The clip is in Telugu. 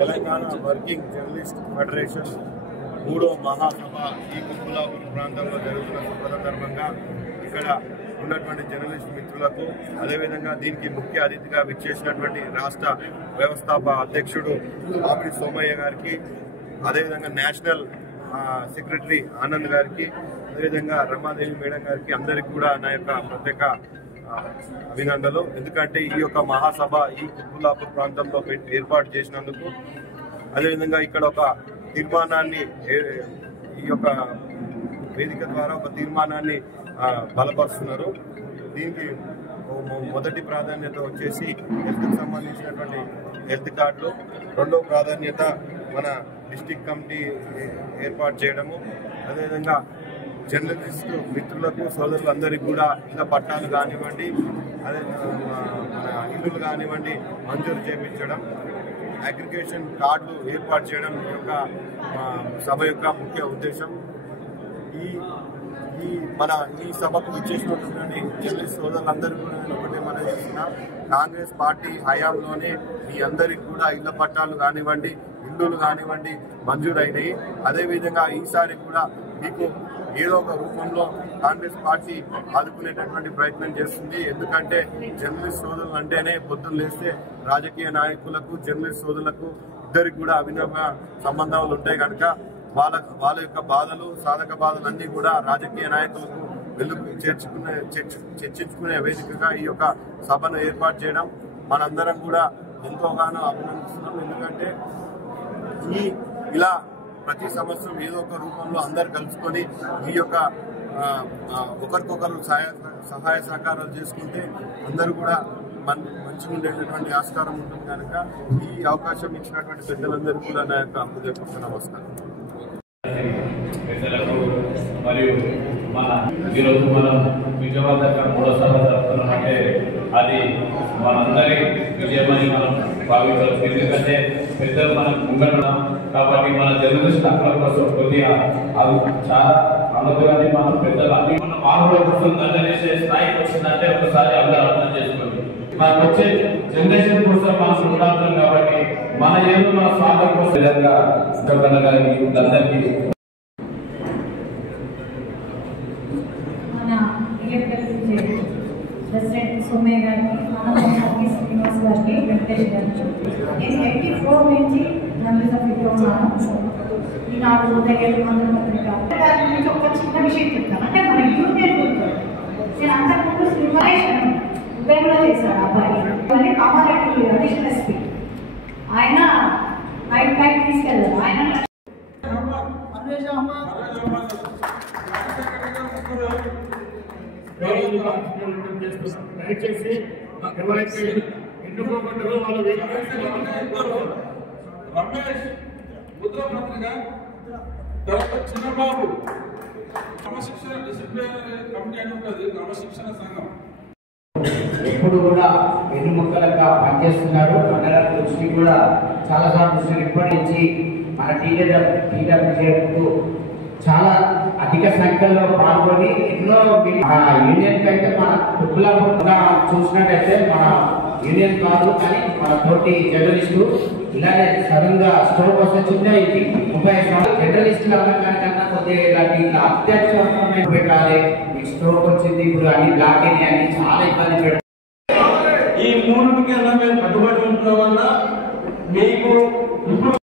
తెలంగాణ వర్కింగ్ జర్నలిస్ట్ ఫెడరేషన్ 3వ మహాసభ ఈ కుత్బుల్లాపూర్ ప్రాంతంలో జరుగుతున్న సందర్భంగా ఇక్కడ ఉన్నటువంటి జర్నలిస్ట్ మిత్రులకు అదేవిధంగా దీనికి ముఖ్య అతిథిగా విచ్చేసినటువంటి రాష్ట్ర వ్యవస్థాపక అధ్యక్షుడు ఆపిడి సోమయ్య గారికి, అదేవిధంగా నేషనల్ సెక్రటరీ ఆనంద్ గారికి, అదేవిధంగా రమాదేవి మేడం గారికి అందరికీ కూడా నా యొక్క ప్రత్యేక అభినందనలు. ఎందుకంటే ఈ యొక్క మహాసభ ఈ కుత్బుల్లాపూర్ ప్రాంతంలో ఏర్పాటు చేసినందుకు, అదేవిధంగా ఇక్కడ ఒక తీర్మానాన్ని ఈ యొక్క వేదిక ద్వారా ఒక తీర్మానాన్ని బలపరుస్తున్నారు. దీనికి మొదటి ప్రాధాన్యత వచ్చేసి హెల్త్కి సంబంధించినటువంటి హెల్త్ కార్డులు, రెండవ ప్రాధాన్యత మన డిస్ట్రిక్ట్ కమిటీ ఏర్పాటు చేయడము, అదేవిధంగా జర్నలిస్టు మిత్రులకు సోదరులందరికీ కూడా ఇళ్ల పట్టాలు కానివ్వండి, అదే మన ఇల్లులు కానివ్వండి మంజూరు చేయించడం, అగ్రిగేషన్ కార్డులు ఏర్పాటు చేయడం ఈ యొక్క సభ యొక్క ముఖ్య ఉద్దేశం. ఈ సభకు ఇచ్చేసినటువంటి జర్నలిస్ట్ సోదరులందరూ కూడా నేను ఒకటే మనం చేస్తున్నా, కాంగ్రెస్ పార్టీ హయాంలోనే మీ అందరికీ కూడా ఇళ్ల పట్టాలు కానివ్వండి, ఇల్లులు కానివ్వండి మంజూరైనవి. అదేవిధంగా ఈసారి కూడా మీకు ఏదో ఒక రూపంలో కాంగ్రెస్ పార్టీ ఆదుకునేటటువంటి ప్రయత్నం చేస్తుంది. ఎందుకంటే జర్నలిస్ట్ సోదరులు అంటేనే పొద్దున్న లేస్తే రాజకీయ నాయకులకు జర్నలిస్ట్ సోదరులకు ఇద్దరికి కూడా అవినవ సంబంధాలు ఉంటాయి కనుక వాళ్ళ యొక్క బాధలు, సాధక బాధలు అన్నీ కూడా రాజకీయ నాయకులకు వెలుగు చర్చించుకునే వేదికగా ఈ యొక్క సభను ఏర్పాటు చేయడం మనందరం కూడా ఎంతోగానో అభినందిస్తున్నాం. ఎందుకంటే ఇలా ప్రతి సంవత్సరం ఏదో ఒక రూపంలో అందరు కలుసుకొని ఈ యొక్క ఒకరికొకరు సహాయ సహకారాలు చేసుకుంటే అందరూ కూడా మంచిగా ఉండేటటువంటి ఆస్కారం ఉంటుంది కనుక ఈ అవకాశం ఇచ్చినటువంటి పెద్దలందరూ కూడా నా యొక్క హృదయపూర్వక నమస్కారం. మరియు ఈరోజు మనం విజయవంతంగా 3వ సభ జరుపుతున్నామంటే అది మనందరి విజయమని మనం భావించవచ్చు. ఎందుకంటే పెద్దలు మనం ముంగడున్నాం కాబట్టి మన జర్నలిస్ట్ హక్కుల కోసం కొద్దిగా అది చాలా అన్నది మనం పెద్దలు అన్ని మన మానవుల కోసం దండనేసే స్థాయికి వచ్చిందంటే ఒకసారి అందరూ అర్థం చేసుకోండి. మనకు వచ్చే జనరేషన్ కోసం మనం ఉండాలి కాబట్టి మన ఏదో మన స్వాగతం కోసం విధంగా అందరికీ ప్రెసిడెంట్ సోమయ్య గారికి, ఆనంద్ శ్రీనివాస్ గారికి, వెంకటేష్ గారికి, నేను 84 నుంచి జర్నలిజం ఫీల్డ్లో ఉన్నాను. ఈనాడు ఉదయం ఆంధ్రపత్రిక నుంచి ఒక చిన్న విషయం చెప్తాను. అంటే మన యూనియన్ నేను అంతకుముందు శ్రీనివాస్ ఉదయంలో చేశాను అబ్బాయి, మళ్ళీ కామారెడ్డి అడిషనల్ ఎస్పీ, ఆయన నైట్ తీసుకెళ్ళారు. ఆయన దయచేసి ఎవరైతే ఎన్నుకోబడ్డారో వాళ్ళ రమేష్ ముద్రపత్రిక తర్వాత చిన్నబాబు క్రమశిక్షణ డిసిప్లిన్ కమిటీ అని ఉంటుంది, క్రమశిక్షణ సంఘం ఎప్పుడు కూడా వెన్నుముక్కలుగా పనిచేస్తున్నారు. అందరి దృష్టి కూడా చాలాసార్లు దృష్టి ఇప్పటి నుంచి మన టీడబ్ల్యూజేకు చాలా అధిక సంఖ్యలో పాల్గొని ఎన్నో యూనియన్ కంటే మన కుత్బుల్లాపూర్ చూసినట్టయితే మన యూనియన్ కాదు కానీ మన తోటి జర్నలిస్టు ఇలానే సడన్ గా స్టోర్ వస్తే చిన్న 30 జర్నలిస్టులు అమ్మకానికన్నా కొద్దిగా ఇలాంటి అత్యవసరమైన పెట్టాలి. మీకు స్టోర్ వచ్చింది ఇప్పుడు అన్ని బ్లాక్ అయ్యి అన్ని చాలా ఇబ్బంది పెట్టాలి. ఈ 3 మేము కట్టుబడి ఉంటున్నాం వల్ల మీకు ఇప్పుడు